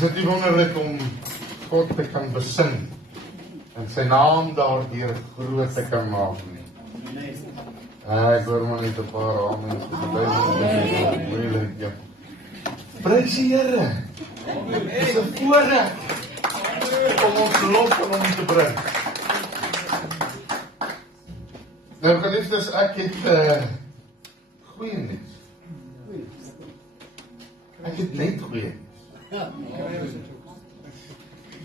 Is dit nie wonderlik om God te kan besing en sy naam daardeur groot te kan maak nie? Ek hoor maar net 'n paar amens op die Bybel. Moeilik, ja. Prys die Here. Dis 'n voorreg om ons lof aan hom te bring. Nou geliefdes, ek het goeie nuus. Ek het net goeie nuus. Ja,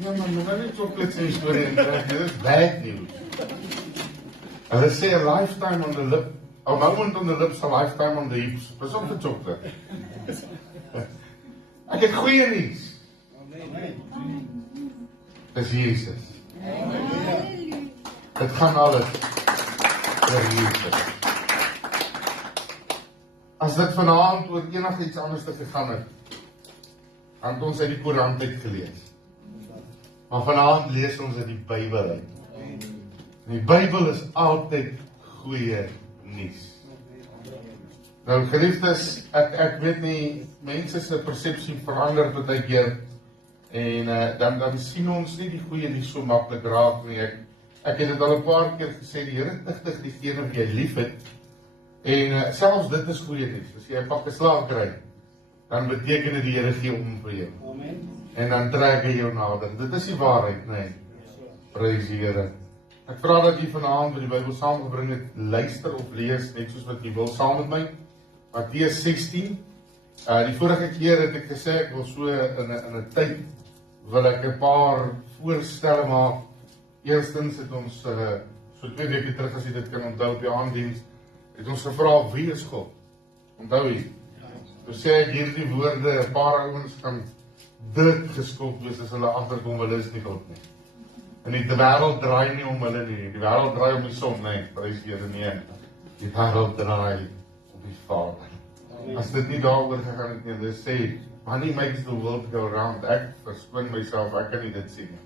maar nou net so klits in storie en dit is bad news. Hulle sê a lifetime on the lip, a moment on the lips, a lifetime on the hips. Pas op vir chocolate. Ek het goeie nuus. Dis Jesus. Dit gaan alles oor Jesus. As dit vanaand oor enigiets anders te gegaan het, het ons uit die Koran uitgelees. Maar vanaand lees ons uit die Bybel uit. En die Bybel is altyd goeie nuus. Nou geliefdes, ek weet nie, mense se persepsie verander baie keer en dan sien ons nie die goeie nuus so maklik raak nie. Ek het dit al 'n paar keer gesê, die Here tigtig diegene wie hy liefhet. En selfs dit is goeie nuus. As jy 'n pak slaag kry, dan beteken dit die Here gee om vir jou. Amen. En dan trek hy jou nader. Dit is die waarheid, nee. Prys die Here. Ek vra dat jy vanaand met die Bybel saamgebring het, luister of lees, net soos wat jy wil, saam met my. Matteus 16. Die vorige keer het ek gesê, ek wil so in 'n tyd, wil ek 'n paar voorstelle maak. Eerstens het ons, so 2 weke terug, as jy dit kan onthou op die aanddiens, het ons gevra, wie is God? Onthou jy? So sê ek hierdie woorde, 'n paar ouens kan dit geskok wees as hulle agterkom, hulle is nie God nie. En die wêreld draai nie om hulle nie. Die wêreld draai om die son, nee, prys die Here nie. Die wêreld draai om die Vader. As dit nie daaroor gegaan het nie, hulle sê, money makes the world go round. Ek verskoon myself, ek kan nie dit sien nie.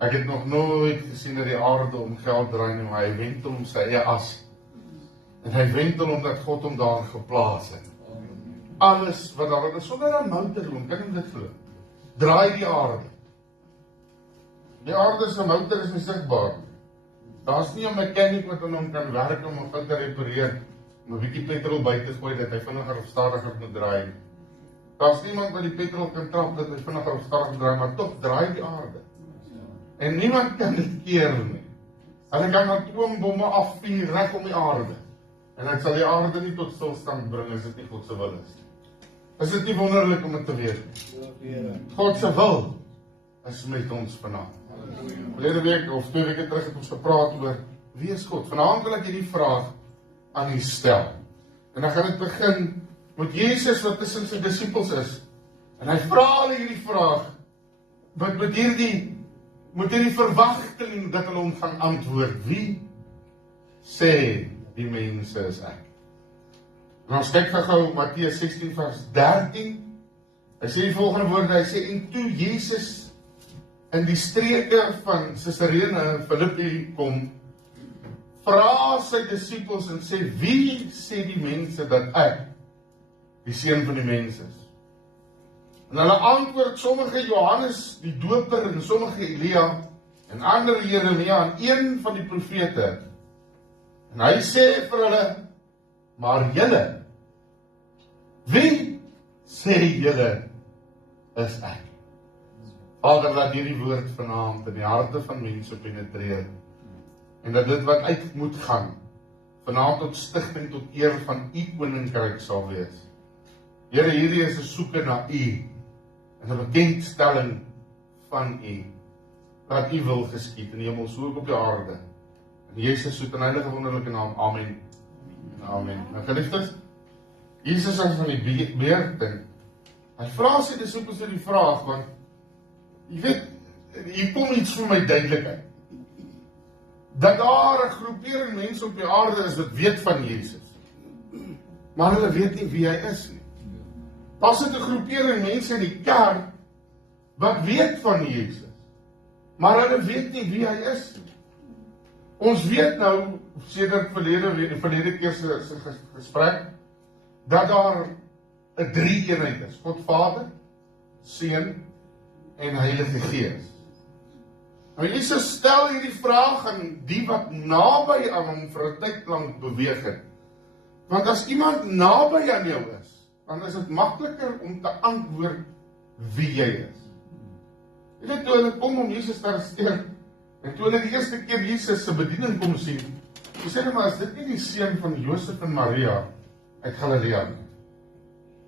Ek het nog nooit gesien dat die aarde om geld draai nie, maar hy wentel om sy eie as. En hy wentel omdat God hom daar geplaas het. Alles wat daar is, sonder 'n motorloom, kan jy dit glo? Draai die aarde. Die aarde se motor is nie sigbaar. Daar's nie 'n mechanic wat aan hom kan werk om hom te repareer, om 'n bietjie petrol by te gooi dat hy vinniger of stadiger moet draai. Daar's niemand wat die petrol kan trap dat hy vinniger of stadiger draai, maar tog draai die aarde. En niemand kan dit keer nie. Hulle kan atoombomme afvuur reg om die aarde. En ek sal die aarde nie tot stilstand bring as dit nie God se wil is. Is dit nie wonderlik om dit te weet nie? God se wil is met ons vanaand. Verlede week of 2 weke terug het ons gepraat oor wie is God? Vanaand wil ek hierdie vraag aan u stel. En dan gaan dit begin met Jesus wat tussen sy disippels is. En hy vra hulle hierdie vraag met hierdie verwagting dat hulle hom gaan antwoord. Wie sê die mense is ek? En ons kyk gou Matteus 16 vers 13. Hy sê die volgende woorde, hy sê, en toe Jesus in die streke van Caesarea Philippi kom, vra sy disippels en sê, wie sê die mense dat ek die seun van die mens is? En hulle antwoord, sommige Johannes die doper en sommige Elia en ander Jeremia en een van die profete. En hy sê vir hulle, maar julle, wie sê julle is ek? Vader, laat hierdie woord vanaand in die harte van mense penetreer. En dat dit wat uit moet gaan, vanaand tot stigting tot eer van u koninkryk sal wees. Here, hierdie is 'n soeke na u, en 'n bekendstelling van u. Laat u wil geskied in die hemel, so ook op die aarde. In Jesus se heilige wonderlike naam. Amen. Amen. Nou geliefdes, Jesus is van die beurt en hy vra sy disippels die vraag, want jy weet, hier kom iets vir my duidelik uit. Dat daar 'n groepering mense op die aarde is wat weet van Jesus. Maar hulle weet nie wie hy is nie. Pas dit 'n groepering mense in die kerk wat weet van Jesus. Maar hulle weet nie wie hy is nie. Ons weet nou, sedert verlede keer se gesprek, dat daar 'n drie-eenheid is. God Vader, Seun en Heilige Gees. Nou Jesus stel hierdie vraag aan die wat naby aan hom vir 'n tyd lank beweeg het. Want as iemand naby aan jou is, dan is dit makliker om te antwoord wie jy is. Jy weet, toe hulle kom om Jesus te arresteer, en toe hulle die eerste keer Jesus se bediening kom sien, toe sê hulle, maar is dit nie die seun van Josef en Maria uit Galilea nie?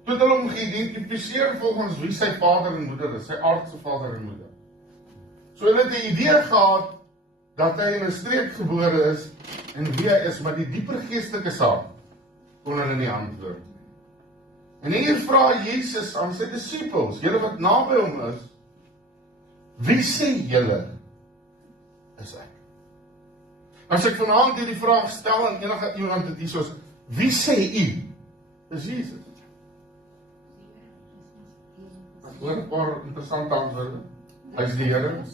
Toe het hulle hom geïdentifiseer volgens wie sy vader en moeder is, sy aardse vader en moeder. So hulle het 'n idee gehad dat hy in 'n streek gebore is en wie hy is, maar die dieper geestelike saak kon hulle nie antwoord. En hier vra Jesus aan sy disippels, julle wat naby hom is, wie sê julle is ek? As ek vanaand hierdie vraag stel aan enige iemand het hiersoos, wie sê u is Jesus? Ek hoor 'n paar interessante antwoorde. Hy is die Here. Enige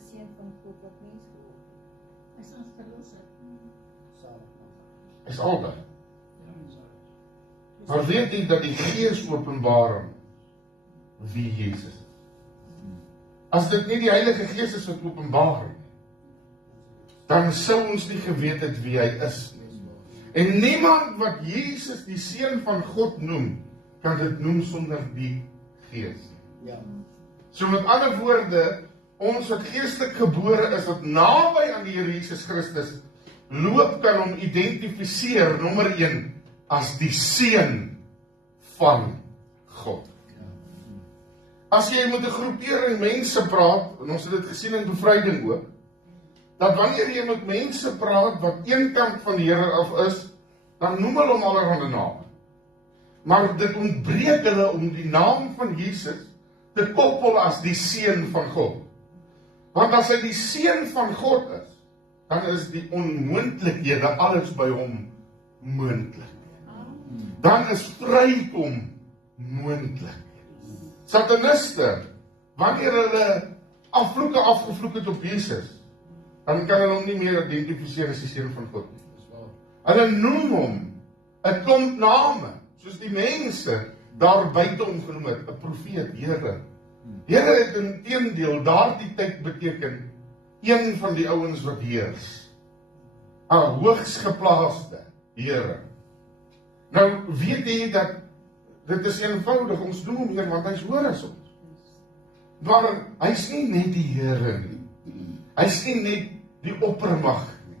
seun van God wat mens geword het. Is ons verlosser. Is altyd. Maar weet jy dat die Gees openbaar wie Jesus is? As dit nie die Heilige Gees is wat openbaar nie, dan sou ons nie geweet het wie hy is nie. En niemand wat Jesus die Seun van God noem, kan dit noem sonder die Gees. Ja. So met ander woorde, ons wat geestelik gebore is, wat naby aan die Here Jesus Christus loop, kan hom identifiseer, nommer 1, as die Seun van God. As jy met 'n groepering mense praat, en ons het dit gesien in bevryding ook, dat wanneer jy met mense praat wat een kant van die Here af is, dan noem hulle hom allerhande name. Maar dit ontbreek hulle om die naam van Jesus te koppel as die Seun van God. Want as hy die Seun van God is, dan is die onmoontlikhede alles by hom moontlik. Dan is vrykom moontlik. Sataniste, wanneer hulle afgevloek het op Jesus, dan kan hulle hom nie meer identifiseer as die Seun van God nie. Hulle noem hom 'n klomp name, soos die mense daar buite hom genoem het, 'n profeet, Here. Here het inteendeel daardie tyd beteken, een van die ouens wat heers. 'n hoogs geplaaste Here. Nou weet jy dat dit is eenvoudig, ons noem hom Heer, want hy's hoër as ons. Maar hy's nie net die Here nie. Hy's nie net die oppermag nie.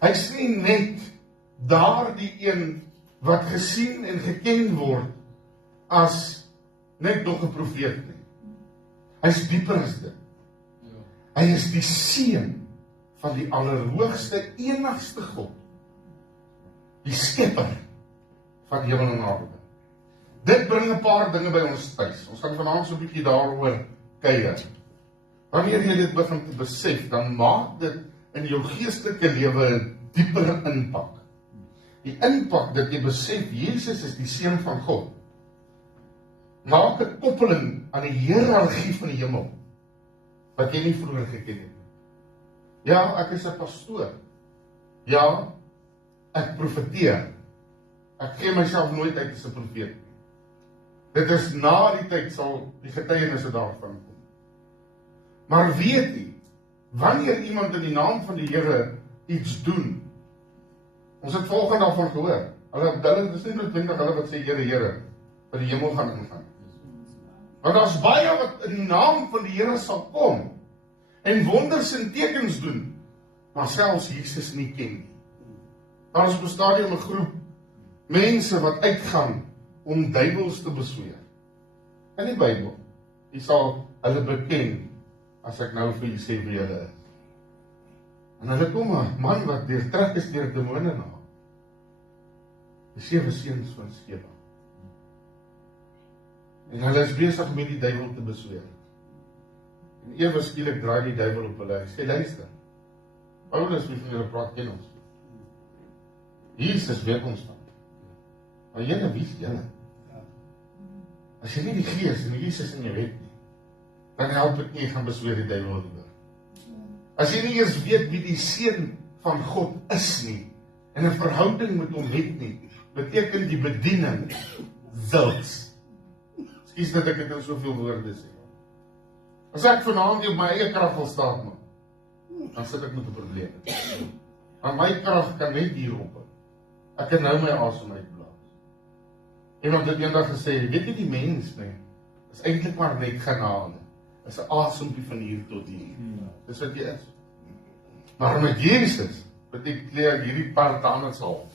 Hy's nie net daardie een wat gesien en geken word as net nog 'n profeet nie. Hy's dieper as dit. Hy is die Seun van die Allerhoogste, enigste God. Die Skepper van hemel en aarde. Dit bring 'n paar dinge by ons tuis. Ons gaan vanaand so 'n bietjie daaroor kuier. Wanneer jy dit begin te besef, dan maak dit in jou geestelike lewe 'n dieper impak. Die impak dat jy besef, Jesus is die Seun van God. Maak 'n koppeling aan die hiërargie van die hemel, wat jy nie vroeër geken het. Ja, ek is 'n pastoor. Ja, ek profeteer. Ek gee myself nooit uit as 'n profeet. Dit is na die tyd sal die getuienisse daarvan kom. Maar weet jy, wanneer iemand in die naam van die Here iets doen, ons het volgende daarvan gehoor. Hulle is nie noodwendig hulle wat sê Here, Here, vir die hemel gaan ingaan. Want daar's baie wat in die naam van die Here sal kom en wonders en tekens doen, maar selfs Jesus nie ken nie. Daar is op 'n stadium 'n groep mense wat uitgaan om duiwels te besweer. In die Bybel, jy sal hulle beken as ek nou vir julle sê wie hulle is. En hulle kom 'n man wat deurtrek is deur demone na. Die 7 seuns van Skeba. En hulle is besig met die duiwel te besweer. En ewe skielik draai die duiwel op hulle. Hy sê, luister, Paulus wie van julle praat ken ons. Jesus weet ons van. Maar julle, wie is julle? As jy nie die Gees en Jesus in jou het nie, dan help dit nie, jy gaan besweer die duiwel oor. As jy nie eers weet wie die Seun van God is nie, en 'n verhouding met hom het nie, beteken die bediening zilts. Ekskuus dat ek dit in soveel woorde sê. As ek vanaand nie op my eie krag wil staat maak, dan sit ek met 'n probleem. Maar my krag kan net hier op. Ek kan nou my asem uitblaas. Iemand het eendag gesê, weet jy die mens, nee, is eintlik maar net genade. Is 'n asempie van hier tot hier. Dis wat jy is. Maar met Jesus, wat ek leer hierdie paar tande sal,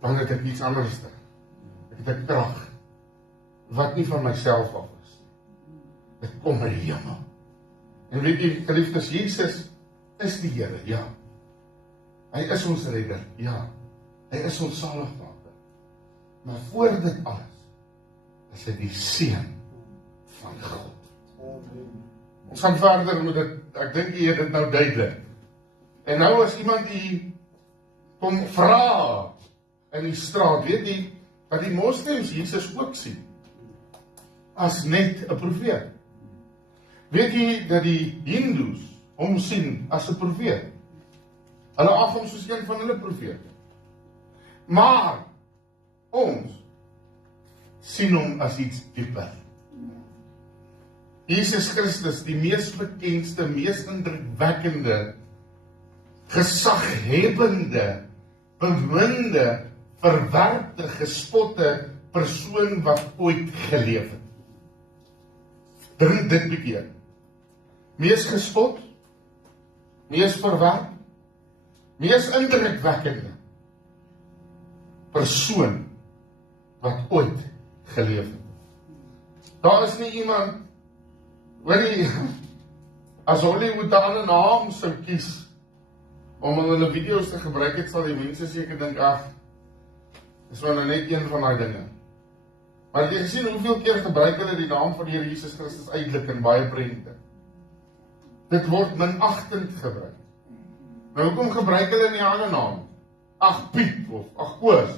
dan het ek iets anders te. Ek het 'n krag, wat nie van myself af is. Dit kom uit die hemel. En weet jy, geliefdes, Jesus is die Here, ja. Hy is ons redder, ja. Hy is ons saligmaker. Maar voor dit alles, is hy die Seun van God. Ons gaan verder met dit, ek dink jy het dit nou duidelik. En nou as iemand die kom vra in die straat, weet jy, dat die moslems Jesus ook sien, as net 'n profeet. Weet jy, dat die Hindoes hom sien as 'n profeet. Hulle ag hom soos een van hulle profete. Maar, ons sien hom as iets dieper. Jesus Christus, die mees bekendste, mees indrukwekkende, gesaghebende, beminde, verwerpte, gespotte persoon wat ooit geleef het. Drink dit bietjie. Mees gespot, mees verwerp, mees indrukwekkende persoon wat ooit geleef het. Daar is nie iemand, weet jy, as Hollywood 'n ander naam sou kies om in hulle video's te gebruik het, sal die mense seker dink, ag, dis wel nou net een van daai dinge. Maar het jy gesien hoeveel keer gebruik hulle die naam van die Here Jesus Christus uitelik in baie prente? Dit word minagtend gebruik. Nou hoekom gebruik hulle nie 'n ander naam? Ag Piet of ag Koos.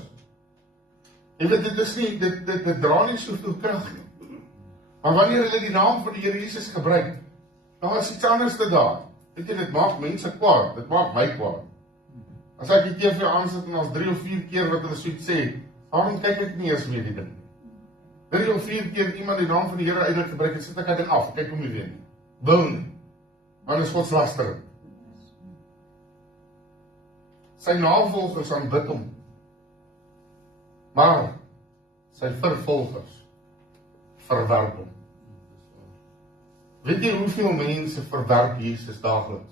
Jy weet, dit is nie, dit dra nie soveel krag nie. Maar wanneer hulle die naam van die Here Jesus gebruik, dan is iets anders te daar. Weet jy, dit maak mense kwaad, dit maak my kwaad. As ek die TV aansit en as 3 of 4 keer wat hulle soet sê, waarom kyk ek nie eens meer die ding? 3 of 4 keer iemand die naam van die Here uitelik gebruik, en sit ek dit af, kyk hom nie weer nie. Wil nie. Want dit is godslastering. Sy navolgers aanbid hom. Maar sy vervolgers verwerp hom. Weet jy hoeveel mense verwerp Jesus daagliks?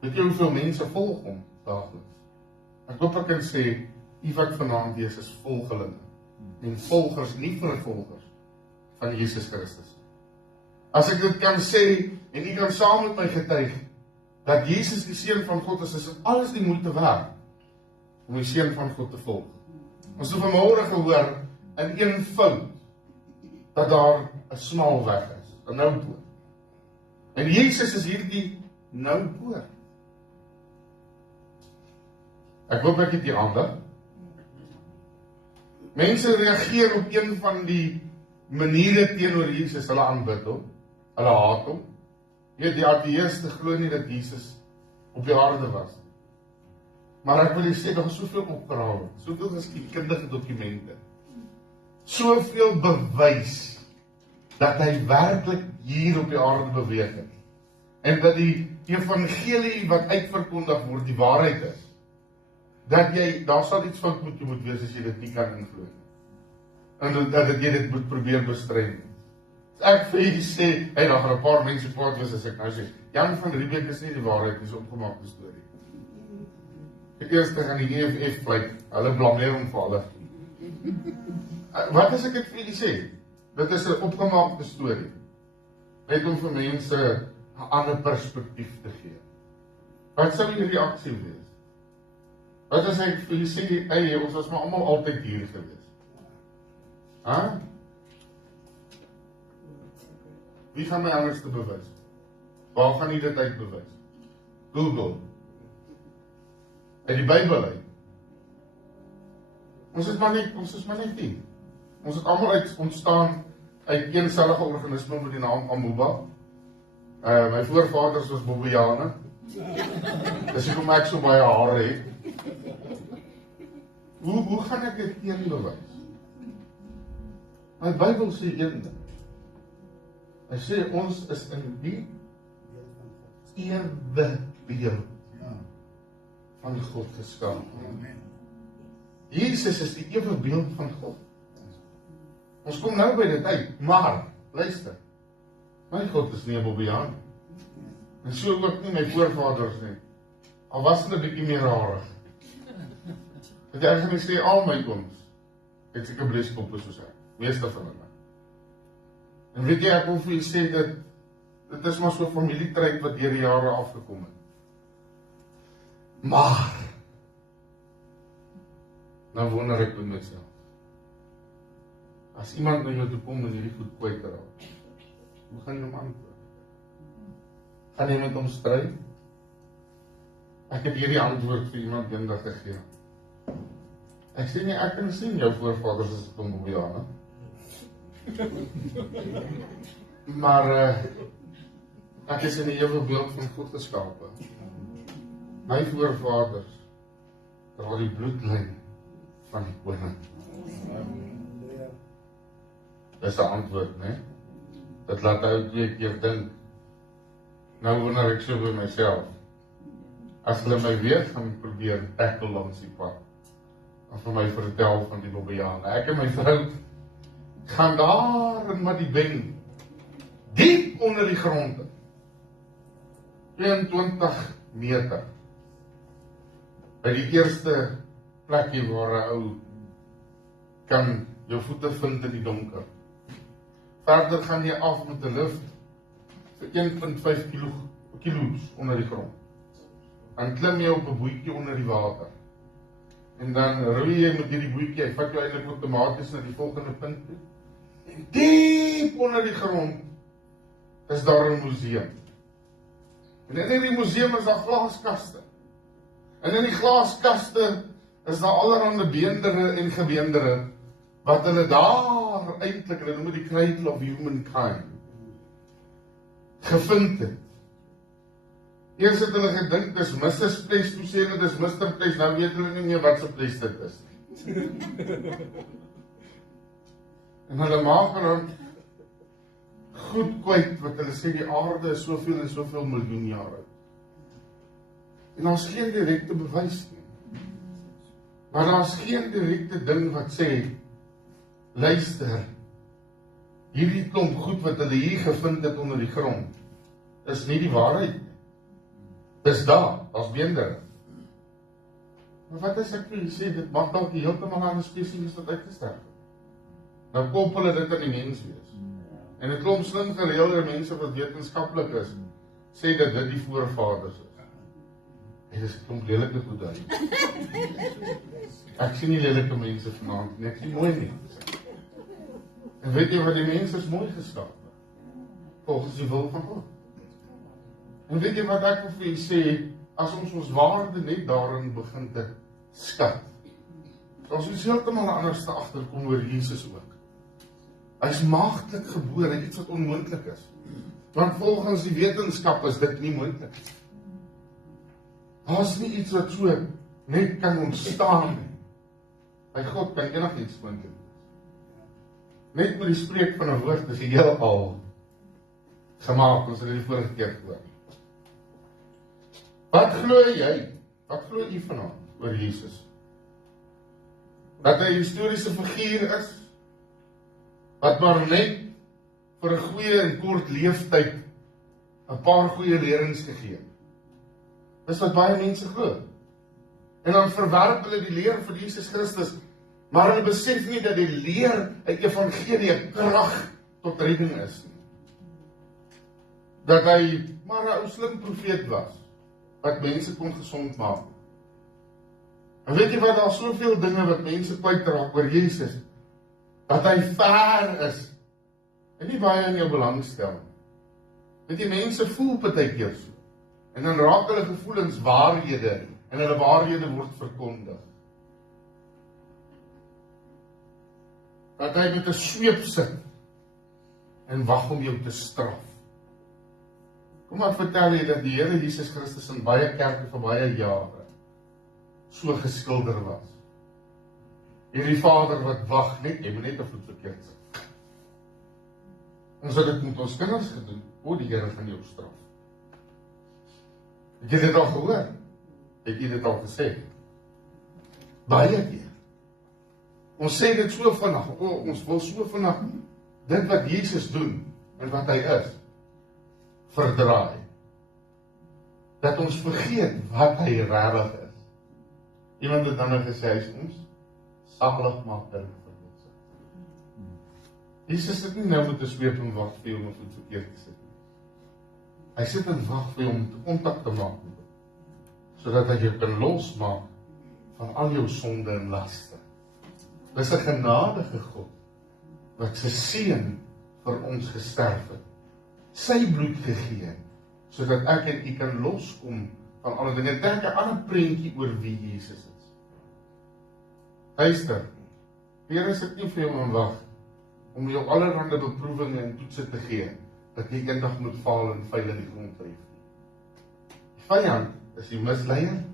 Weet jy hoeveel mense volg hom daagliks? Ek hoop ek kan sê, u wat vanaand wees is volgelinge en volgers, nie vervolgers van Jesus Christus. As ek dit kan sê, en u kan saam met my getuig, dat Jesus die Seun van God is dit alles die moeite werd om die Seun van God te volg. Ons het vanmôre gehoor in een fout dat daar 'n smal weg is, 'n nou poort. En Jesus is hierdie nou poort. Ek hoop ek het die aandag. Mense reageer op een van die maniere teenoor Jesus, hulle aanbid hom, hulle haat hom. Weet die ateïste glo nie dat Jesus op die aarde was. Maar ek wil jy sê, daar is soveel opgrawe, soveel geskiedkundige dokumente, soveel bewys dat hy werklik hier op die aarde beweeg het. En dat die evangelie wat uitverkondig word, die waarheid is. Dat jy, daar sal iets van moet wees as jy dit nie kan inglo. En dat jy dit moet probeer bestry. Ek vir jy sê, hey, daar gaan 'n paar mense kwaad wees as ek nou sê, Jan van Riebeeck is nie die waarheid, dis 'n opgemaakte storie. Die eerste gaan die EFF blyk, hulle blameer hom vir hulle. Wat as ek dit vir jy sê? Dit is 'n opgemaakte storie. Net om vir mense 'n ander perspektief te gee. Wat sou die reaksie wees? Wat as ek vir jy sê, hey, ons was maar almal altyd hier gewees. Ha? Wie gaan my anders te bewys? Waar gaan jy dit uitbewys? Google. Uit die Bybel uit. Ons is maar net nie. Ons het almal ontstaan uit eensellige organisme met die naam Amoeba. My voorvaders was Bobbejane. Dis hoekom ek so baie hare het. Hoe gaan ek dit teenbewys? My Bybel sê een ding. Hy sê ons is in die ewebeeld van God geskaap. Jesus is die ewebeeld van God. Ons kom nou by dit uit, maar, luister, my God is nie 'n bobbejaan nie. En so ook nie my voorvaders nie. Al was hulle 'n bietjie meer rarig. Want jy gaan sê, al my ooms, het seker bleeskoppe soos hy, meeste van hulle. En weet jy, ek wil vir jy sê, dit is maar so 'n familietrek wat deur die jare afgekom het. Maar, nou wonder ek by myself, as iemand na jou toe kom en hierdie goed kwyt raak, hoe gaan jy hom antwoord? Gaan jy met hom stry? Ek het hierdie antwoord vir iemand eendag gegee. Ek sê nie, ek kan sien jou voorvaders is op 'n bobbejaan, maar ek is in die ewebeeld van God geskape. My voorvaders dra die bloedlyn van die koning. Dis 'n antwoord, né? Dit laat ou 2 keer dink. Nou wonder ek so by myself. As hulle my weer gaan probeer tackle langs die pad, en vir my vertel van die bobbejaan. Ek en my vrou gaan daar in Madibeng, diep onder die grond, 22 meter, by die eerste plekkie waar 'n ou kan jou voete vind in die donker. Verder gaan jy af met 'n lift vir 1.5 kilo's onder die grond. Dan klim jy op 'n bootjie onder die water. En dan roei jy met hierdie bootjie, hy vat jou eintlik outomaties na die volgende punt toe. En diep onder die grond is daar 'n museum. En in die museum is daar glaaskaste. En in die glaaskaste is daar allerhande beendere en gebeendere wat hulle daar eintlik, hulle noem dit die cradle of humankind, gevind het. Eers het hulle gedink dis Mrs. Place, toe sê hulle dis Mr. Place, nou weet hulle nie meer wat se place dit is. En hulle maak dan goed kwyt wat hulle sê die aarde is soveel en soveel miljoen jaar oud. En daar's geen direkte bewys nie. Maar daar's geen direkte ding wat sê, luister, hierdie klomp goed wat hulle hier gevind het onder die grond, is nie die waarheid nie. Dis daar's beendere. Maar wat as ek vir julle sê, dit mag dalk heeltemal aan 'n spesies wat uitgesterf het. Nou koppel hulle dit aan die mens wees. En 'n klomp slim gereelde mense wat wetenskaplik is, sê dat dit die voorvaders is. En dis 'n klomp lelike goed daar. Ek sien nie lelike mense vanaand nie, ek sien mooi mense. En weet jy wat, die mens is mooi geskaap, volgens die wil van God. En weet jy wat ek wil vir julle sê, as ons waarde net daarin begin te skat, ons moet heeltemal anders te agterkom oor Jesus ook. Hy is maagdelik gebore, iets wat onmoontlik is. Want volgens die wetenskap is dit nie moontlik. Daar is nie iets wat so net kan ontstaan nie. By God kan enigiets moontlik wees. Net met die spreek van 'n woord is die heelal gemaak, ons het dit die vorige keer gehoor. Wat glo jy? Wat glo jy vanaand oor Jesus? Dat hy 'n historiese figuur is, wat maar net vir 'n goeie en kort leeftyd 'n paar goeie lerings gegee het. Dis wat baie mense glo. En dan verwerp hulle die leer van Jesus Christus, maar hulle besef nie dat die leer uit evangelie 'n krag tot redding is nie. Dat hy maar 'n ou slim profeet was, wat mense kon gesond maak. En weet jy wat, daar soveel dinge wat mense kwytraak oor Jesus, dat hy ver is, en nie baie in jou belang stel. Weet jy, mense voel partykeer so, en dan raak hulle gevoelens waarhede, en hulle waarhede word verkondig. Dat hy met 'n sweep sit, en wag om jou te straf. Kom maar vertel jy dat die Here Jesus Christus in baie kerke vir baie jare so geskilder was. Hierdie Vader wat wag net, jy moet net 'n voet verkeerd sit. Ons het dit met ons kinders gedoen. O, die Here gaan jou straf. Het jy dit al gehoor? Het jy dit al gesê? Baie keer. Ons sê dit so vinnig, ons wil so vinnig dit wat Jesus doen, en wat hy is, verdraai. Dat ons vergeet wat hy regtig is. Iemand het dan gesê, hy is ons saligmaker vir ons. Jesus sit nie nou met 'n sweep en wag vir jou om dit verkeerd te sit. Hy sit en wag vir jou om kontak te maak met hom, sodat hy jou kan losmaak van al jou sonde en laste. Dis 'n genadige God, wat sy seun vir ons gesterf het, sy bloed gegee, sodat ek en u kan loskom van alle dinge. Dink 'n ander prentjie oor wie Jesus is. Luister, die Here sit nie vir jou en wag om jou allerhande beproewinge en toetse te gee, dat jy eendag moet faal en vuil in die grond tref. Die vyand is die misleier,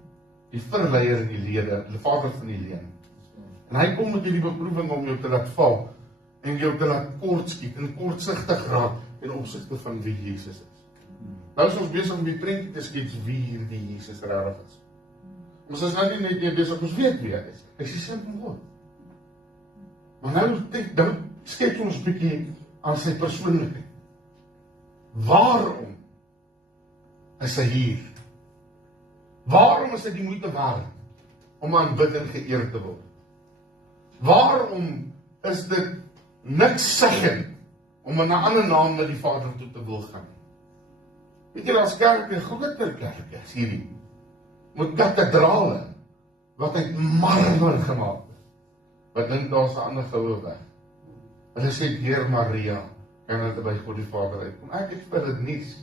die verleier en die lede, die vader van die leuen. En hy kom met hierdie beproewing om jou te laat val, en jou te laat kortskiet, en kortsigtig raak, in opsigte van wie Jesus is. Nou is ons besig om die prentjie te skets wie hierdie Jesus regtig is. Ons is nou nie net besig, ons weet wie hy is. Hy is die seun van God. Maar nou skets ons 'n bietjie aan sy persoonlikheid. Waarom is hy hier? Waarom is dit die moeite werd om aanbid en geëer te word? Waarom is dit niks seggend om in 'n ander naam na die Vader toe te wil gaan? Weet jy, as kerke, groter kerke, is hierdie, met kathedrale, wat uit marmer gemaak is, wat dink daar's 'n ander goue weg. Hulle sê, deur Maria, kan dit by God die Vader uitkom. Ek het vir dit niets.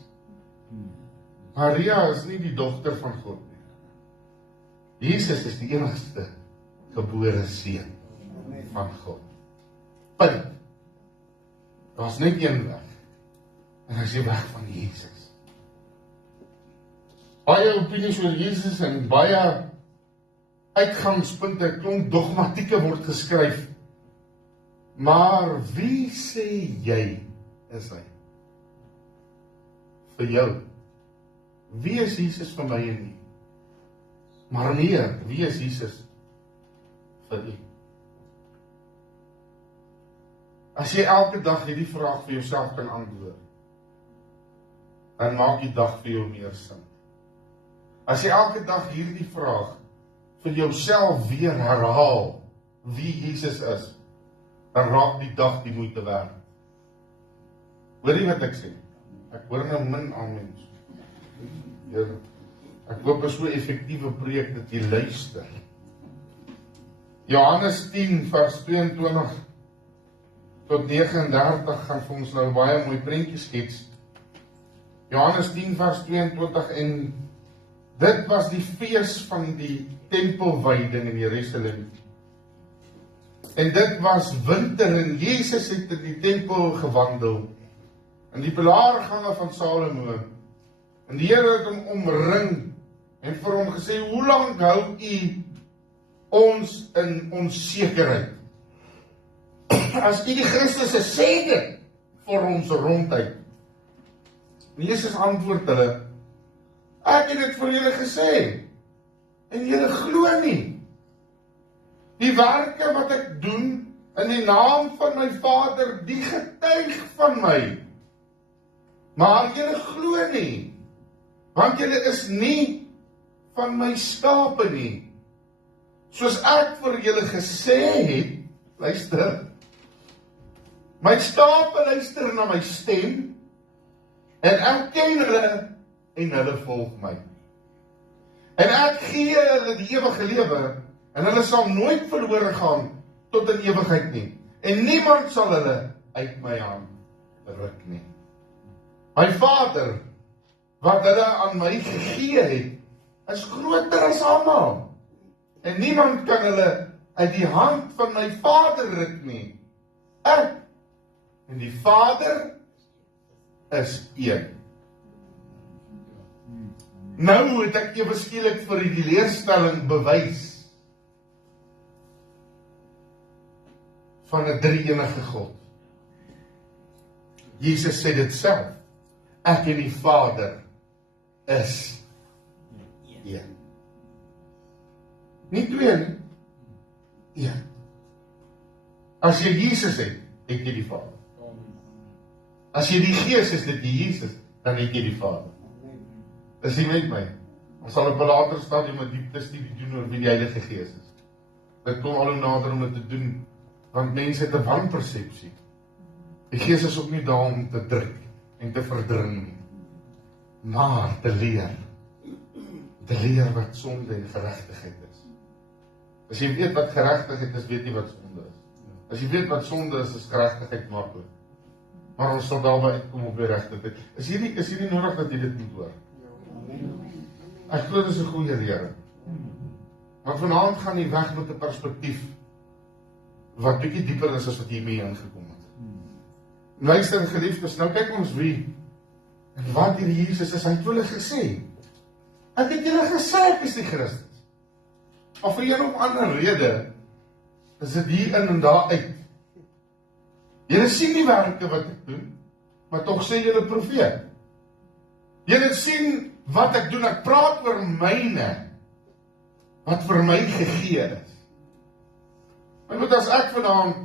Maria is nie die dogter van God nie. Jesus is die enigste gebore seun van God. Punt. Daar's net een weg. En hy is die weg van Jesus. Baie opinies oor Jesus en baie uitgangspunte, klomp dogmatieke word geskryf. Maar wie sê jy is hy? Vir jou. Wie is Jesus vir my en nie? Maar meer, wie is Jesus vir u? As jy elke dag hierdie vraag vir jouself kan antwoord, dan maak die dag vir jou meer sin. As jy elke dag hierdie vraag vir jouself weer herhaal, wie Jesus is, dan raak die dag die moeite werd. Hoor jy wat ek sê? Ek hoor nou min amens. Ek hoop is so effektiewe preek dat jy luister. Johannes 10 vers 22 tot 39 gaan vir ons nou baie mooi prentjie skets. Johannes 10 vers 22 en dit was die fees van die tempelwyding in Jerusalem. En dit was winter en Jesus het in die tempel gewandel, in die pilaargange van Salomo. En die Here het hom omring en vir hom gesê, hoe lank hou u ons in onsekerheid? As u die Christus is, sê dit vir ons ronduit. En Jesus antwoord hulle, ek het dit vir julle gesê, en julle glo nie. Die werke wat ek doen, in die naam van my Vader, die getuig van my. Maar julle glo nie, want julle is nie van my skape nie. Soos ek vir julle gesê het, luister, my skape luister na my stem, en ek ken hulle, en hulle volg my. En ek gee hulle die ewige lewe, en hulle sal nooit verlore gaan tot in ewigheid nie. En niemand sal hulle uit my hand ruk nie. My Vader, wat hulle aan my gegee het, is groter as almal. En niemand kan hulle uit die hand van my Vader ruk nie. Ek en die Vader is een. Nou het ek ewe skielik vir die leerstelling bewys van 'n drie-enige God. Jesus sê dit self. Ek en die Vader is een. Nie twee nie. Een. As jy Jesus het jy die Vader. As jy die Gees is, dit die Jesus, dan het jy die Vader. Dis nie met my. Ons sal op 'n later stadium 'n diepte studie doen oor wie die Heilige Gees is. Dit kom al hoe nader om dit te doen, want mense het 'n wanpersepsie. Die Gees is ook nie daar om te druk en te verdring nie, maar te leer. Te leer wat sonde en geregtigheid is. As jy weet wat geregtigheid is, weet jy wat sonde is. As jy weet wat sonde is geregtigheid maklik. Maar ons sal daarby uitkom op die regte tyd. Is hierdie nodig dat jy dit moet hoor? Ek glo dit is 'n goeie leer. Want vanaand gaan jy weg met 'n perspektief wat bietjie dieper is as wat jy mee ingekom het. Luister geliefdes, nou kyk ons wie en wat hierdie Jesus is. Hy het hulle gesê, ek het julle gesê ek is die Christus. Of vir een of ander rede is dit hier in en daar uit. Julle sien die werke wat ek doen, maar tog sê julle profeet. Julle sien wat ek doen, ek praat oor myne, wat vir my gegee is. Want as ek vanaand,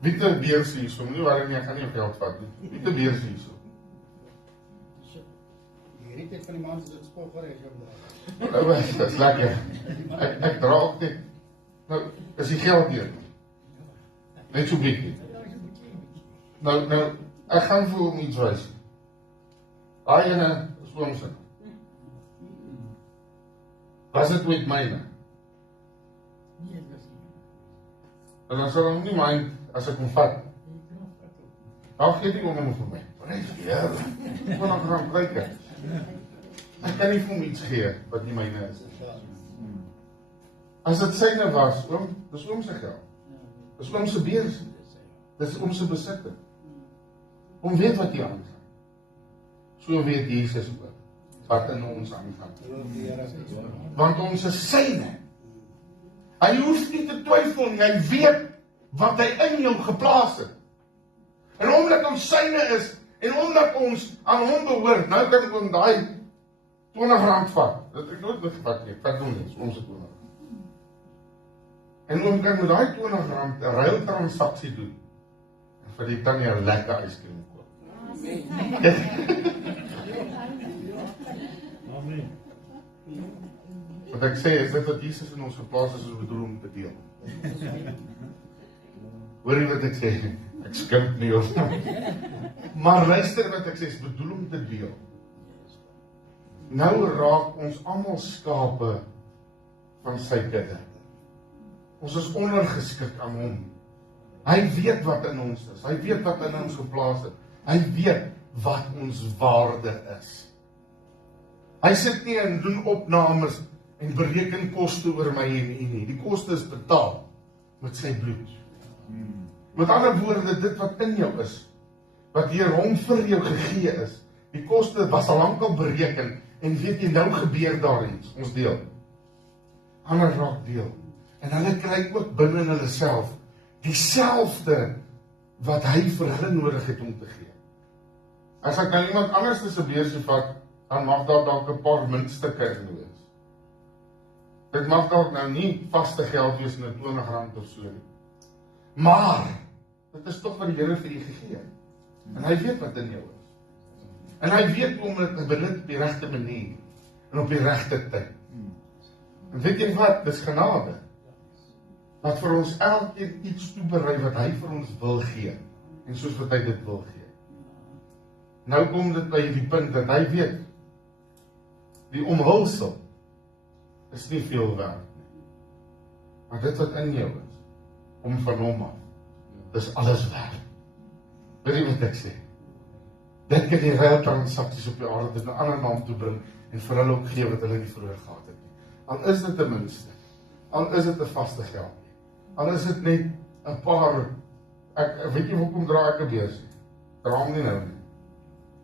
wie te beers hierso, nie waarin nie, ek gaan nie op geld vat nie, wie te beers hierso. Die tyd van die maand is dit spogger as jy Nou, dat is lekker. Ek dra ook dit. Nou, is die geld hier. Net so bietjie. Nou, ek gaan vir hom iets wys. Daai ene is oomse. Was dit met myne? En dan sal hom nie mind as ek hom vat. Dan gee die hom vir my. Prys die Here. Ek wil nog gaan kyk. Ek kan nie vir hom iets gee wat nie myne is. As dit syne was, dis oom se geld. Dis oom se beurs. Dis oom se besitte. Om weet wat hier aangaan. So weet Jesus ook wat in ons aangaan. Want ons is syne. Hy hoef nie te twyfel nie, hy weet wat hy in jou geplaas het. En omdat ons syne is, en omdat ons aan hom behoort, nou kan ek om daai R20 vat. Dat ek nooit gevat nie, ek vat hom nie, ons het R20. En oom kan met daai R20 'n ruiltransaksie doen. En vir die tannie 'n lekker yskriem koop. Amen. Wat ek sê is dit wat Jesus in ons geplaas is bedoel om te deel. Hoor jy wat ek sê? Ek skimp nie of. Maar luister wat ek sê, is bedoel om te deel. Nou raak ons almal skape van sy kudde. Ons is ondergeskik aan hom. Hy weet wat in ons is. Hy weet wat in ons geplaas het. Hy weet wat ons waarde is. Hy sit nie en doen opnames en bereken koste oor my en u nie. Die koste is betaal met sy bloed. Met ander woorde, dit wat in jou is, wat deur hom vir jou gegee is, die koste was al lankal bereken en weet jy, nou gebeur daar iets, ons deel. Ander raak deel. En hulle kry ook binne in hulle self dieselfde wat hy vir hulle nodig het om te gee. As ek nou iemand anders se beursie vat, dan mag daar dalk 'n paar muntstukke in wees. Dit mag dalk nou nie vaste geld wees in R20 of so nie. Maar dit is tog wat die Here vir u gegee het. En hy weet wat in jou is. En hy weet hoe om dit te benut op die regte manier en op die regte tyd. En weet jy wat? Dis genade. Wat vir ons elkeen iets toeberei wat hy vir ons wil gee. En soos wat hy dit wil gee. Nou kom dit by die punt dat hy weet die omhulsel is nie veel werd nie. Maar dit wat in jou is, om van hom af, dis alles werd. Weet jy wat ek sê? Dit kan die ruiltransaksies op die aarde in 'n ander naam toe bring en vir hulle ook gee wat hulle nie vroeër gehad het nie. Al is dit ten minste, al is dit 'n vaste geld nie, al is dit net 'n paar, ek weet jy hoekom dra ek 'n beursie? Dra hom nie nou nie.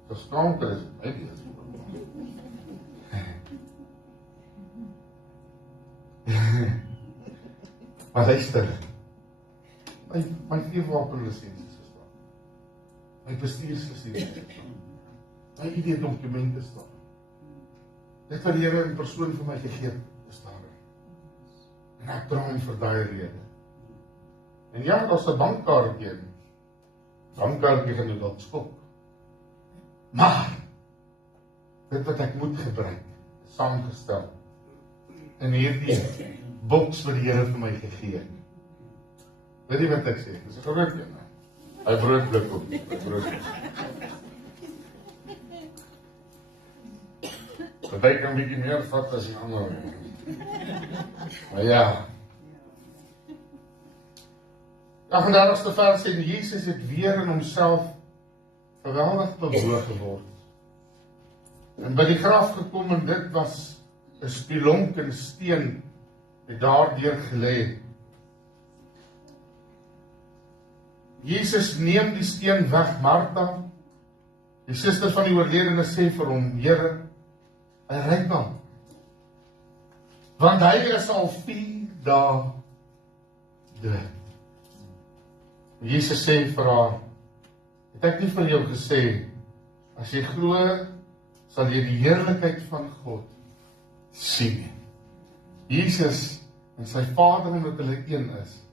Verstaan dit is my beursie. Maar luister, my 4 wapenlisensies is daar. my bestuurslisensie, my ID-dokumente staan. Dit wat die Here in persoon vir my gegee het, is daarin. En ek bring vir daai rede. En ja, daar's 'n bankkaartjie. Bankkaartjie gaan jou dalk skok. Maar dit wat ek moet gebruik, is saamgestel in hierdie boks wat die Here vir my gegee het. Weet jy wat ek sê? Dis 'n groot ding. Hy broodblik op. Party kan bietjie meer vat as die ander. Maar ja. 38ste vers sê, Jesus het weer in homself geweldig bewoog geword. En by die graf gekom en dit was 'n spilonk en steen het daardeur gelê. Jesus neem die steen weg. Martha, die suster van die oorledene, sê vir hom, Here, hy ryk al. Want hy is al 4 dae dood. Jesus sê vir haar, het ek nie vir jou gesê, as jy glo, sal jy die heerlikheid van God sien. Jesus en sy Vader, omdat hulle een is,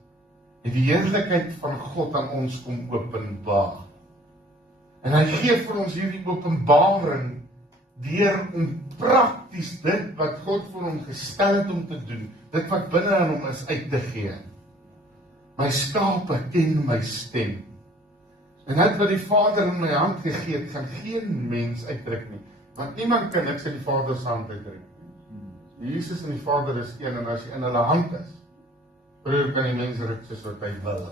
het die heerlikheid van God aan ons kom openbaar. En hy gee vir ons hierdie openbaring deur om prakties dit wat God vir hom gestel het om te doen, dit wat binne in hom is, uit te gee. My skape ken my stem. En dit wat die Vader in my hand gegee het, gaan geen mens uitdruk nie. Want niemand kan niks in die Vader se hand uitdruk nie. Jesus en die Vader is een, en as jy in hulle hand is, broer, kan die mens ruk soos wat hy wil.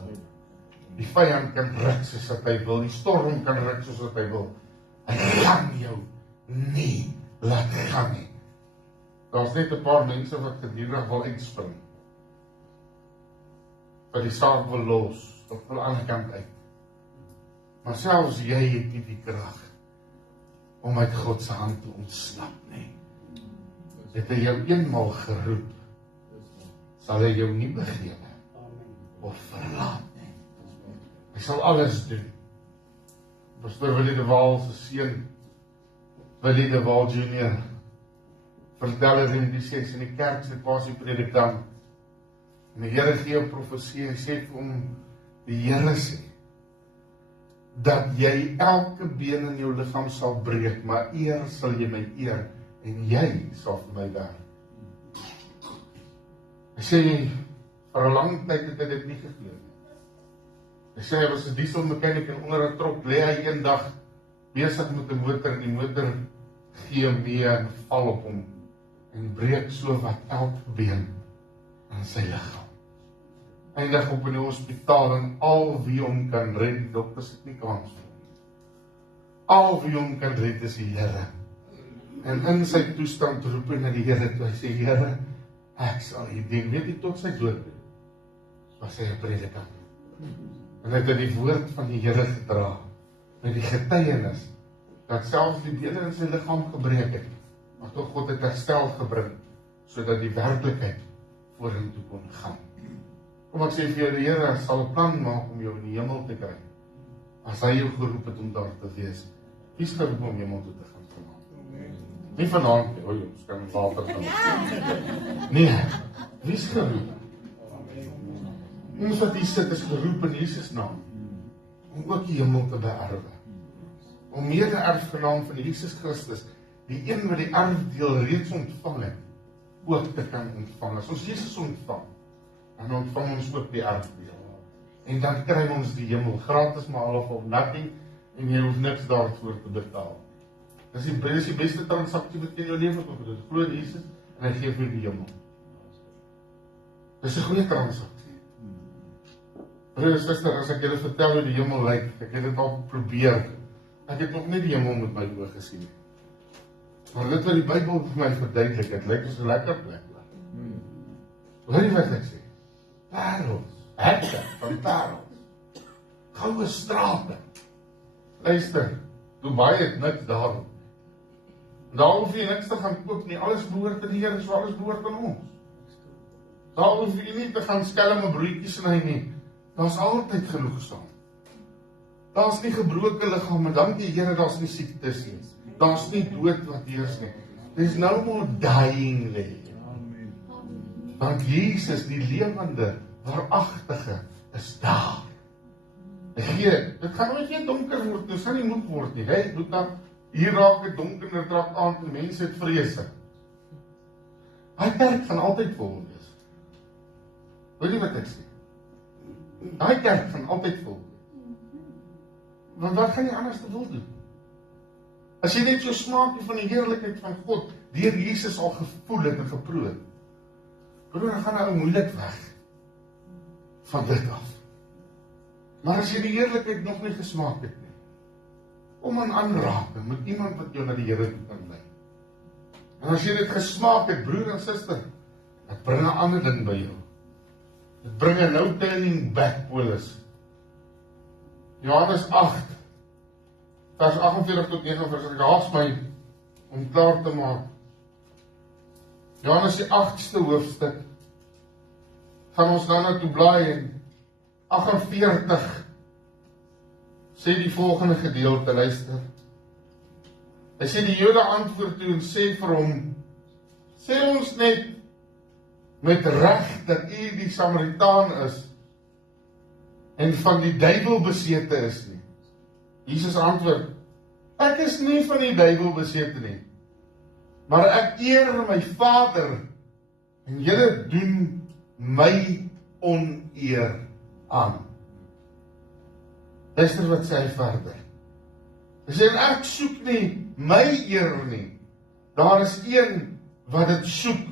Die vyand kan ruk soos wat hy wil, die storm kan ruk soos wat hy wil. Hy gaan jou nie laat gaan nie. Daar's net 'n paar mense wat gedurig wil uitspring. Wat die saak wil los, of wil aan die kant uit. Maar selfs jy het nie die krag om uit God se hand te ontsnap nie. Het hy jou eenmaal geroep, sal hy jou nie begewe of verlaat nie. Hy sal alles doen. Pastor Willie de Waal se seun, Willie de Waal Jr. vertel het in die 6 in die kerk se pasie predikant. En die Here gee 'n profesie, hy sê vir hom, die Here sê, dat jy elke been in jou liggaam sal breek, maar eer sal jy my eer, en jy sal vir my werk. Hy sê, vir 'n lang tyd het hy dit nie gegee nie. Hy sê, hy was 'n dieselmechanic en onder 'n trok lê hy eendag besig met 'n motor, en die motor gee mee en val op hom, en breek so wat elke been in sy liggaam. Eindig op in die hospitaal, en al wie hom kan red, die dokters het nie kans vir hom. Al wie hom kan red is die Here. En in sy toestand roep hy na die Here toe, hy sê, Here, ek sal U dien. Weet jy, tot sy dood was hy 'n predikant. En hy het die woord van die Here gedra, met die getuienis, dat selfs die bene in sy liggaam gebreek het, maar tog God het herstel gebring, sodat die werklikheid vorentoe kon gaan. Kom ek sê vir jou, die Here sal 'n plan maak om jou in die hemel te kry, as hy jou geroep het om daar te wees. Wie is geroep om hemel toe te gaan vanaand? Nie vanaand nie, ons kan later gaan. Nee, wie is geroep? Ons wat hier sit is geroep in Jesus naam, om ook die hemel te beerwe. Om mede-erfgenaam van Jesus Christus, die een wat die erfdeel reeds ontvang het, ook te kan ontvang. As ons Jesus ontvang, dan ontvang ons ook die erfdeel. En dan kry ons die hemel gratis, maar half of nothing, en jy hoef niks daarvoor te betaal. Dis die beste transaksie wat in jou lewe kan doen. Glo in Jesus en hy gee vir die hemel. Dis 'n goeie transaksie. Broer en suster, as ek julle vertel hoe die hemel lyk, ek het dit al probeer. Ek het nog nie die hemel met my oë gesien nie. Maar dit wat die Bybel vir my verduidelik, dit lyk soos 'n lekker plek. Hoor jy wat ek sê? Parels, hekke van parels, goue strate. Luister, Dubai het niks daarom. Daar hoef jy niks te gaan koop nie, alles behoort aan die Here, so alles behoort aan ons. Daar hoef jy nie te gaan skelm en broodjies sny nie, daar's altyd genoeg saam. Daar's nie gebroke liggame, dankie Here, daar's nie siektes nie. Daar's nie dood wat heers nie. There's no more dying there. Want Jesus, die lewende, waaragtige, is daar. Dit gaan nooit weer donker word, dit gaan nie moed word nie. Hey, moet dan, hier raak het donker en trap aan, en mense het vrese. Hy kerk gaan altyd vol wees. Weet jy wat ek sê? Hy kerk gaan altyd vol wees. Want wat gaan jy anders te wil doen? As jy net so smaak van die heerlikheid van God, deur Jesus al gevoel het en geproe het, broer, dan gaan nou moeilik weg van dit af. Maar as jy die heerlikheid nog nie gesmaak het nie, kom in aanraking met iemand wat jou na die Here toe kan lei. En as jy dit gesmaak het, broer en suster, dit bring 'n ander ding by jou. Dit bring 'n no turning back polis. Johannes 8, vers 48 tot 49, ek haas my om klaar te maak. Johannes die 8ste hoofstuk, gaan ons dan na toe blaai en 48 sê die volgende gedeelte, luister. Hy sê die Jode antwoord toe en sê vir hom, sê ons net met reg dat u die Samaritaan is en van die duiwel besete is nie. Jesus antwoord, ek is nie van die duiwel besete nie, maar ek eer my Vader en julle doen my oneer aan. Luister wat sê hy verder. Hy sê, ek soek nie my eer nie. Daar is een wat dit soek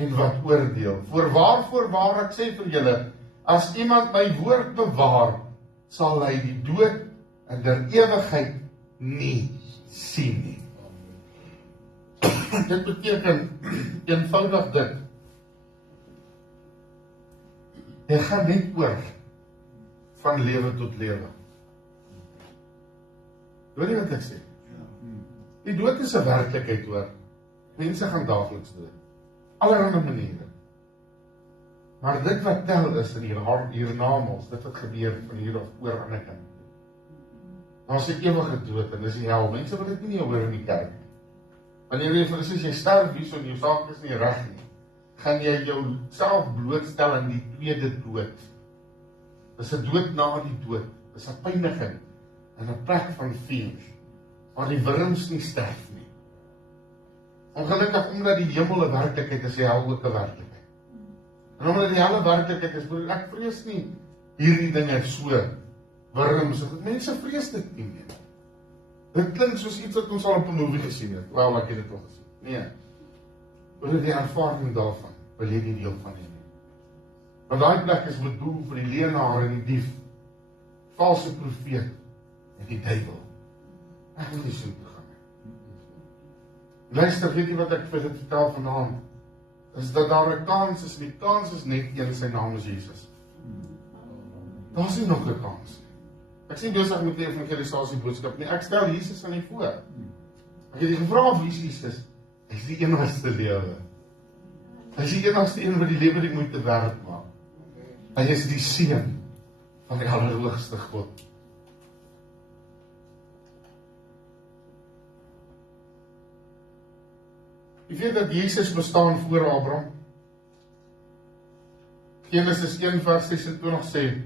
en wat oordeel. Voorwaar ek sê vir julle, as iemand my woord bewaar, sal hy die dood in der ewigheid nie sien nie. Dit beteken eenvoudig dit. Jy gaan net oor van lewe tot lewe. Hoor jy wat ek sê? Die dood is 'n werklikheid hoor. Mense gaan daagliks dood. Allerhande maniere. Maar dit wat tel is in hiernamaals, dit wat gebeur van hier af oor aan 'n kant. Daar's 'n ewige dood en dis die hel. Mense wil dit nie hoor in die kerk. Wanneer jy vir jy sterf hier so en jou saak is nie reg nie, gaan jy jou self blootstel aan die tweede dood. Dis 'n dood na die dood. Dis 'n pyniging in 'n plek van vuur, waar die wurms nie sterf nie. Ongelukkig omdat die hemel 'n werklikheid is, die hel ook 'n werklikheid. En omdat die hel 'n werklikheid is, ek vrees nie hierdie dinge so wurms. Mense vrees dit nie meer. Dit klink soos iets wat ons al op 'n movie gesien het. Wel, ek het dit al gesien. Nee. Oor die ervaring daarvan, wil jy nie deel van hê nie. Want daai plek is bedoel vir die leenaar en die dief, valse profeet en die duiwel. Ek wil nie so toe gaan nie. Luister, weet jy wat ek vir dit vertel vanaand? Is dat daar 'n kans is, en die kans is net een, sy naam is Jesus. Daar is nie nog 'n kans nie. Ek sê besig met die evangelisasie boodskap nie, ek stel Jesus aan die voor. Ek het gevra wie is Jesus? Hy is die enigste lewe. Hy is die enigste een wat die lewe die moeite werd maak. Hy is die seun van die Allerhoogste God. Jy weet dat Jesus bestaan voor Abraham. Genesis 1 vers 26 sê,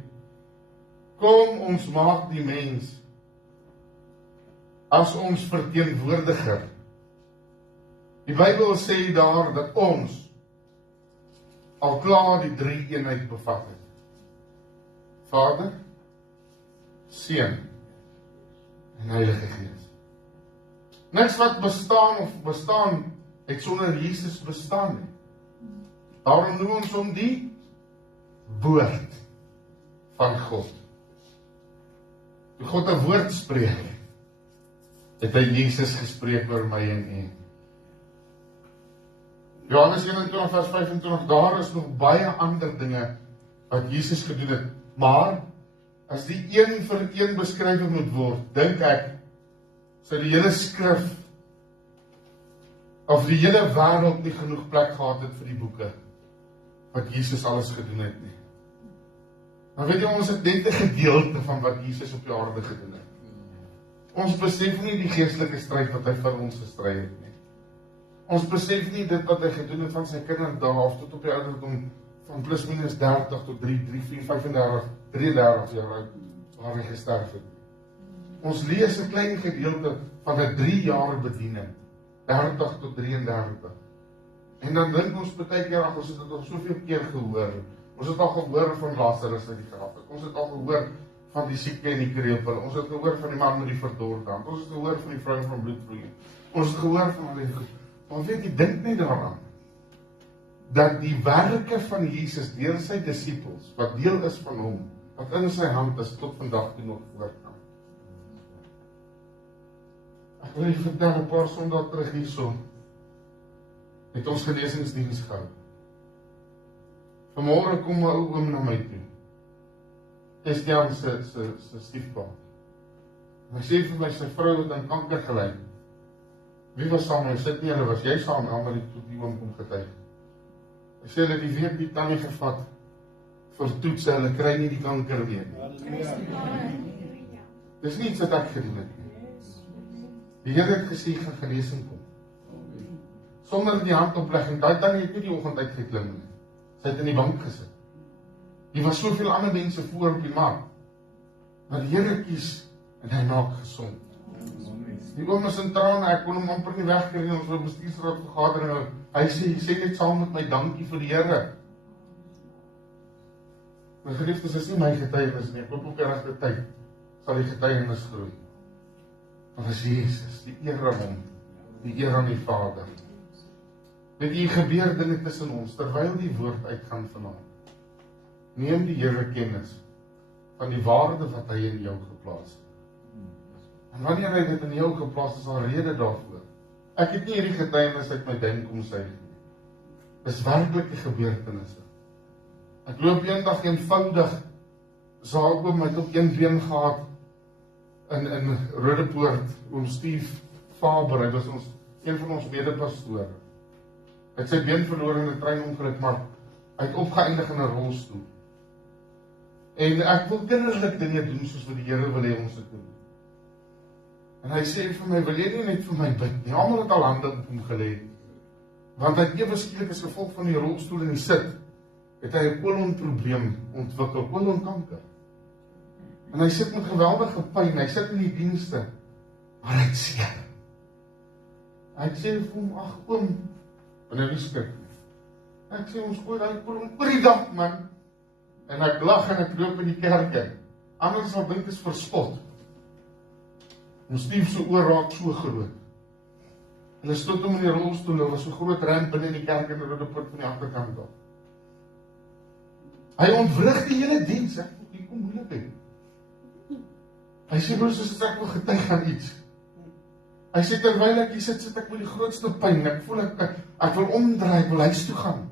kom ons maak die mens as ons verteenwoordiger. Die Bybel sê daar dat ons al klaar die drie eenheid bevat het. Vader, Seun en Heilige Gees. Niks wat bestaan het sonder Jesus bestaan nie. Daarom noem ons hom die woord van God. Toe God 'n woord spreek, het hy Jesus gespreek oor my en u. Johannes 21 vers 25, daar is nog baie ander dinge wat Jesus gedoen het, maar as die een vir een beskrywing moet word, dink ek, sou die hele skrif of die hele wêreld nie genoeg plek gehad het vir die boeke wat Jesus alles gedoen het nie. Maar weet jy, ons het net 'n gedeelte van wat Jesus op die aarde gedoen het. Ons besef nie die geestelike stryd wat hy vir ons gestry het nie. Ons besef nie dit wat hy gedoen het van sy kinderdae af tot op die ouderdom van plus minus 30 tot 3, 4, 35, 33 jaar oud, waar hy gesterf het. Ons lees 'n klein gedeelte van 'n 3 jaar bediening, 30 tot 33. En dan dink ons baie keer, ag, ons het dit al soveel keer gehoor. Ons het al gehoor van Lazarus uit die graf. Ons het al gehoor van die sieke en die krepeel. Ons het gehoor van die man met die verdorde hand. Ons het gehoor van die vrou van bloedvloei. Ons het gehoor van al die goed. Maar weet jy, dink net daaraan dat die werke van Jesus deur sy disippels, wat deel is van hom, wat in sy hand is, tot vandag toe nog voortgaan. Ek wil jy vertel, 'n paar Sondae terug hierso, het ons genesingsdiens gehou. Vanmôre kom 'n ou oom na my toe. Estiaan se stiefpa. Hy sê vir my, sy vrou het aan kanker gely. Wie was saam? Hy sit nie, hulle was jy saam, maar die oom kom getuig. Hy sê hulle die week die tannie gevat vir toetse, hulle kry nie die kanker weer nie. Dis nie iets wat ek gedoen het nie. Die Here het gesê, gaan genesing kom. Sonder die handoplegging, daai tannie het nie die oggend uitgeklim nie. Sy het in die bank gesit. Hier was soveel ander mense voor op die mark. Maar die Here kies en hy maak gesond. Die oom is in trane, ek kon hom amper nie wegkry nie, ons bestuursraad vergadering. Hy sê net saam met my dankie vir die Here. My geliefdes, is nie my getuienis nie, ek hoop op die regte tyd sal die getuienis groei. Want as Jesus, die eer aan hom, die eer aan die Vader. Weet jy, gebeur dinge tussen ons, terwyl die woord uitgaan vanaand. Neem die Here kennis van die waarde wat hy in jou geplaas het. En wanneer hy dit in jou geplaas is, al rede daarvoor. Ek het nie hierdie getuienis uit my duim kom suig nie. Dis werklike gebeurtenisse. Ek loop eendag eenvoudig, saak oom het op een been gehad in Rodepoort, oom Steve Faber, hy was een van ons medepastore. Hy het sy been verloor in 'n treinongeluk, maar hy het opgeëindig in 'n rolstoel. En ek wil kinderlik dinge doen soos wat die Here wil hê ons dit doen. En hy sê vir my, wil jy nie net vir my bid nie? Almal het al hande op hom gelê. Want hy het ewe skielik as gevolg van die rolstoel en die sit, het hy 'n kolonprobleem ontwikkel, kolonkanker. En hy sit met geweldige pyn, hy sit in die dienste, maar hy het seer. Hy sê vir hom, ag oom, en hy skrik. Ek sê, ons gooi daai kolon oor die dak, man. En ek lag en ek loop in die kerk in. Anders sal dink is verspot. Ons Steve se oor raak so groot. Hulle stoot hom in die rolstoel, daar was 'n groot ramp binne in die kerk en hulle poort van die agterkant af. Hy ontwrig die hele diens, ek voel, hier kom moeilikheid. Hy sê, broers, as ek wil getuig aan iets. Hy sê, terwyl ek hier sit ek met die grootste pyn, ek voel ek wil omdraai, ek wil huis toe gaan.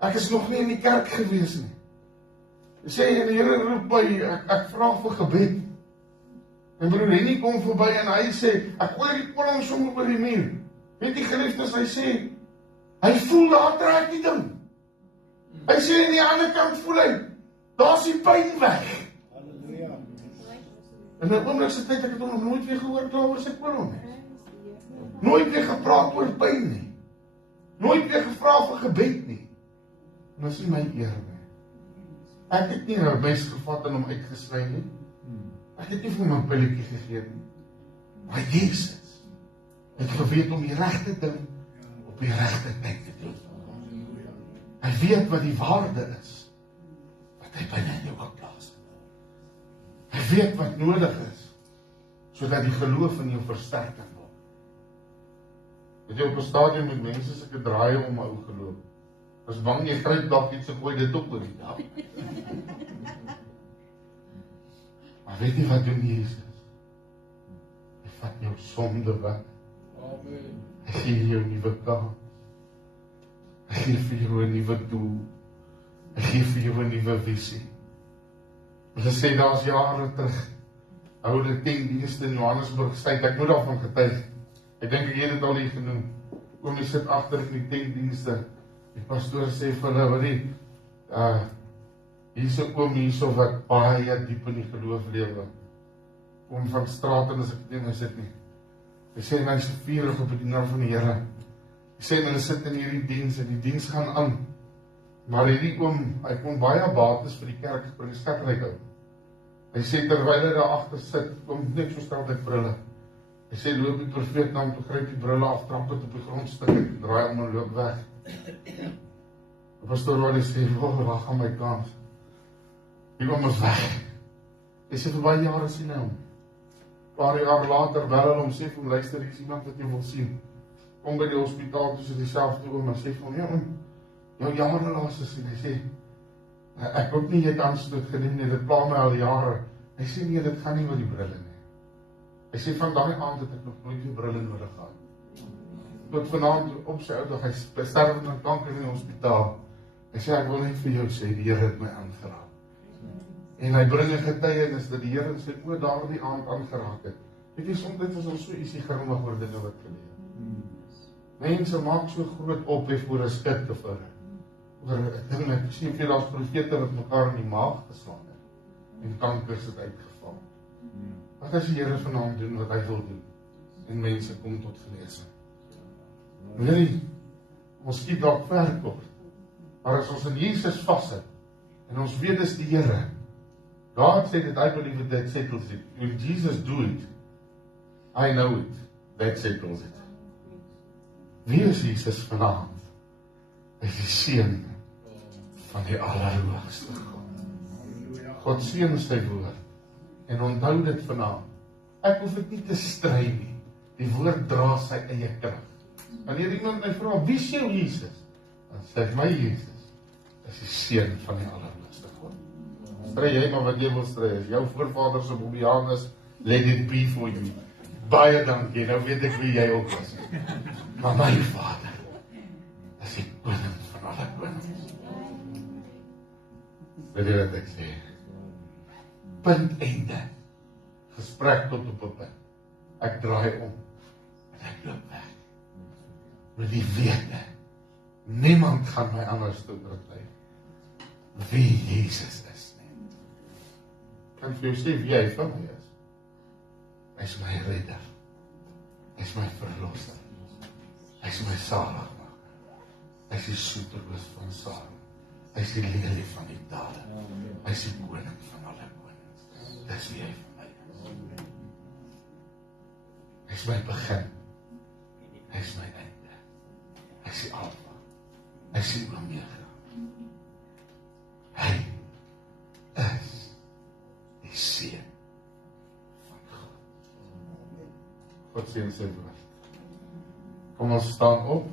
Ek is nog nie in die kerk gewees nie. Hy sê, en die Here roep my, ek vra vir gebed. En broer Henny kom verby en hy sê, ek gooi die kolom sommer oor die muur. Weet die geliefdes, hy sê, hy voel daar trek die ding. Hy sê, aan die ander kant voel hy, daar is die pyn weg. Halleluja. En in 'n oomblike tyd, ek het hom nog nooit weer gehoor kla oor sy kolom nie. Nooit weer gepraat oor pyn nie. Nooit weer gevra vir gebed nie. En dit is nie my eer nie. Ek het nie 'n mes gevat en hom uitgesny nie. Ek het nie vir hom 'n pilletjie gegee nie. Maar Jesus het geweet om die regte ding op die regte tyd te doen. Hy weet wat die waarde is wat hy binne in jou geplaas het. Hy weet wat nodig is sodat die geloof in jou versterk kan word. Weet jy, op 'n stadium met mense sulke draaie om my ou geloof. As bang jy gryp dalk iets en gooi dit op oor die dak. Maar weet jy wat doen Jesus? Hy vat jou sonde weg. Amen. Hy gee jou 'n nuwe kans. Hy gee vir jou 'n nuwe doel. Hy gee vir jou 'n nuwe visie. Hulle sê daar's jare terug, oude 10 dienste in Johannesburg tyd, ek moet daarvan getuig. Ek dink ek het dit al hier genoem. Oom die sit agter in die 10 dienste. Die pastoor sê vir hulle, Hier's 'n oom hierso wat baie diep in die geloof lewe. Oom van straat en as ek ding is dit nie. Hy sê hy is vurig op die naam van die Here. Hy sê hulle sit in hierdie diens en die diens gaan aan. Maar hierdie oom, hy kon baie bates vir die kerk gebring, skatryk ou. Hy sê terwyl hy daar agter sit, kom net so stel met brille. Hy sê loop die profeet na hom toe, gryp die brille af, trap dit op die grond stuk en draai om en loop weg. Die pastoor wat hy sê, waar gaan my kans? Die oom is weg. Hy sê vir baie jare sien hy hom. Paar jaar later bel hulle hom, sê vir hom, luister, hier is iemand wat jy wil sien. Kom by die hospitaal, toe sit dieselfde oom, en sê vir hom, ja oom, jou jare laas gesien. Hy sê, ek hoop nie jy het aanstoot geneem nie, dit pla my al jare. Hy sê nee, dit gaan nie oor die brille nie. Hy sê van daai aand het ek nog nooit die brille nodig gehad. Tot vanaand op sy ou dag, hy sterf met kanker in die hospitaal. Hy sê ek wil net vir jou sê, die Here het my aangeraak. En hy bring 'n getuienis dat die Here in sy oë daardie aand aangeraak het. Weet jy, soms is ons so ietsie grimmig oor dinge wat gebeur. Mense maak so groot ophef oor 'n skit of oor 'n ding. Ek sien vir daar's profete wat mekaar in die maag geslaan het en kankers het uitgeval. Wat as die Here vanaand doen wat hy wil doen en mense kom tot genesing? Nee, ons skiet dalk ver kort. Maar as ons in Jesus vashou en ons weet dis die Here, God said that I believe that settles it. When Jesus do it, I know it. That settles it. Wie is Jesus vanaand? Hy is die Seun van die Allerhoogste God. God seën sy woord. En onthou dit vanaand. Ek hoef dit nie te stry nie. Die woord dra sy eie krag. Wanneer iemand my vra, wie is jou Jesus? Dan sê ek, my Jesus is die Seun van die Allerhoogste God. Stry jy maar wat jy wil stry. As jou voorvaders op Bobianus, let it be for you. Baie dankie, nou weet ek wie jy ook is. Maar my Vader is die koning van alle konings. Weet jy wat ek sê? Punt einde. Gesprek tot op 'n punt. Ek draai om en ek loop weg. Met die wete, niemand gaan my anders toe oortuig wie Jesus is nie. Kan vir jou sê wie hy van my is? Hy is my redder. Hy is my verlosser. Hy is my saligmaker. Hy is die soeteroos van Salem. Hy is die lelie van die dale. Hy is die koning van alle konings. Dis wie hy van my is. Hy is my begin. Hy is my einde. Hy is die Alfa. Hy is die Omega. Hy is die Seun van God. God seën sy woord. Kom ons staan op.